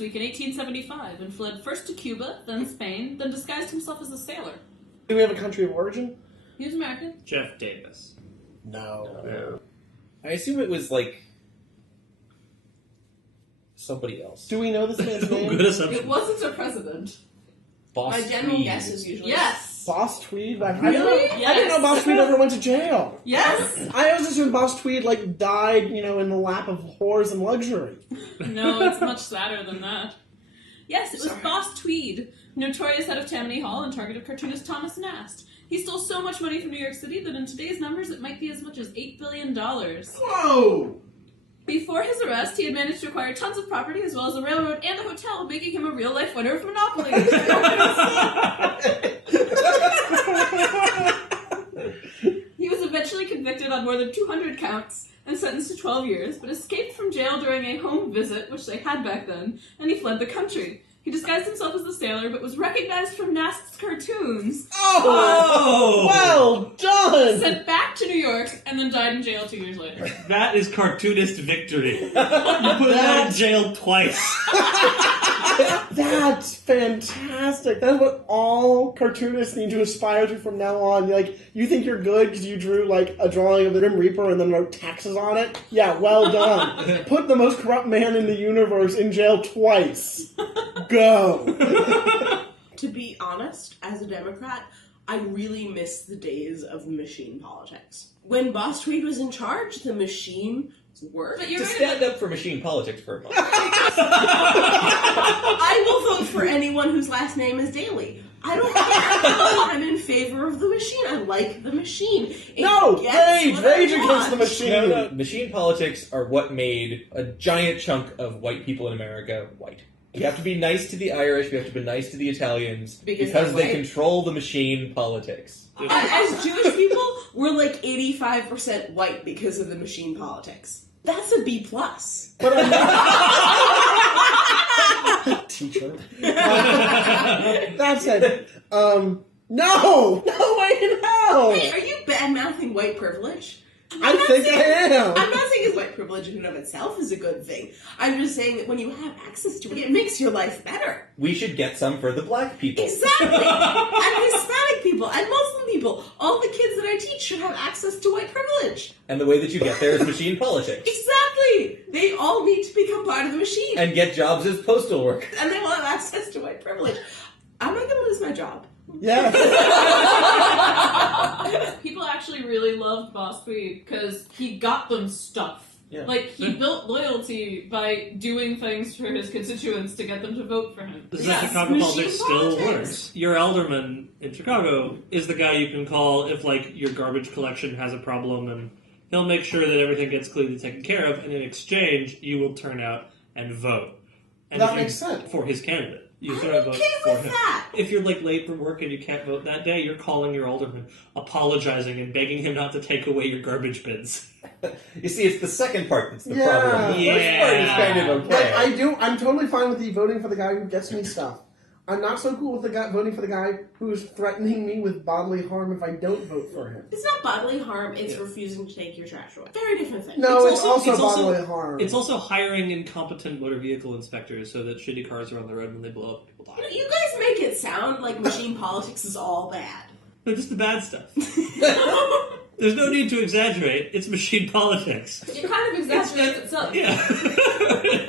week in 1875 and fled first to Cuba, then Spain, then disguised himself as a sailor. Do we have a country of origin? He was American. Jeff Davis. No. I assume it was like somebody else. Do we know this man's Good name? assumption. It wasn't a president. Boss My general Tweed. guess is usually Yes. Boss Tweed? Like, Really? I didn't know Boss Tweed ever went to jail. Yes. I always assumed Boss Tweed, like, died, in the lap of whores and luxury. No, it's much sadder than that. Yes, it was Boss Tweed, notorious head of Tammany Hall and target of cartoonist Thomas Nast. He stole so much money from New York City that in today's numbers it might be as much as $8 billion. Whoa! Before his arrest, he had managed to acquire tons of property as well as a railroad and a hotel, making him a real-life winner of Monopoly. He was eventually convicted on more than 200 counts and sentenced to 12 years, but escaped from jail during a home visit, which they had back then, and he fled the country. He disguised himself as a sailor, but was recognized from Nast's cartoons. Oh! Well done! Sent back to New York, and then died in jail 2 years later. That is cartoonist victory. You put him in jail twice. That's fantastic. That's what all cartoonists need to aspire to from now on. You think you're good because you drew, a drawing of the Grim Reaper and then wrote taxes on it? Yeah, well done. Put the most corrupt man in the universe in jail twice. Go. To be honest, as a Democrat, I really miss the days of machine politics. When Boss Tweed was in charge, the machine worked. But you're To right stand up for machine politics for a moment. I will vote for anyone whose last name is Daly. I don't care. I'm in favor of the machine. I like the machine. Rage against the machine. No. Machine politics are what made a giant chunk of white people in America white. You have to be nice to the Irish, you have to be nice to the Italians, because they white. control the machine politics. As Jewish people, we're 85% white because of the machine politics. That's a B+. But teacher. That's it. No! No way in hell! Hey, are you bad-mouthing white privilege? I think I am. I'm not saying white privilege in and of itself is a good thing. I'm just saying that when you have access to it, it makes your life better. We should get some for the black people. Exactly. And Hispanic people, and Muslim people. All the kids that I teach should have access to white privilege. And the way that you get there is machine politics. Exactly. They all need to become part of the machine. And get jobs as postal workers. And they will have access to white privilege. I'm not going to lose my job. Yes. People actually really loved Boss Tweed because he got them stuff. Yeah. He built loyalty by doing things for his constituents to get them to vote for him. This is Yes, how Chicago machine politics still politics. works. Your alderman in Chicago is the guy you can call if, your garbage collection has a problem, and he'll make sure that everything gets cleanly taken care of, and in exchange, you will turn out and vote. And That if you- makes sense. For his candidate. You I'm sort of vote okay for with him. that. If you're late for work and you can't vote that day, you're calling your alderman, apologizing and begging him not to take away your garbage bins. You see, it's the second part that's the Yeah. problem. The first part is kind of okay. I'm totally fine with the voting for the guy who gets me stuff. I'm not so cool with the guy voting for the guy who's threatening me with bodily harm if I don't vote for him. It's not bodily harm, it's refusing to take your trash away. Very different thing. No, It's it's also- also it's also- bodily harm. It's also hiring incompetent motor vehicle inspectors so that shitty cars are on the road when they blow up, people die. You guys make it sound like machine politics is all bad. They're just the bad stuff. There's no need to exaggerate. It's machine politics. It kind of exaggerates itself. Yeah.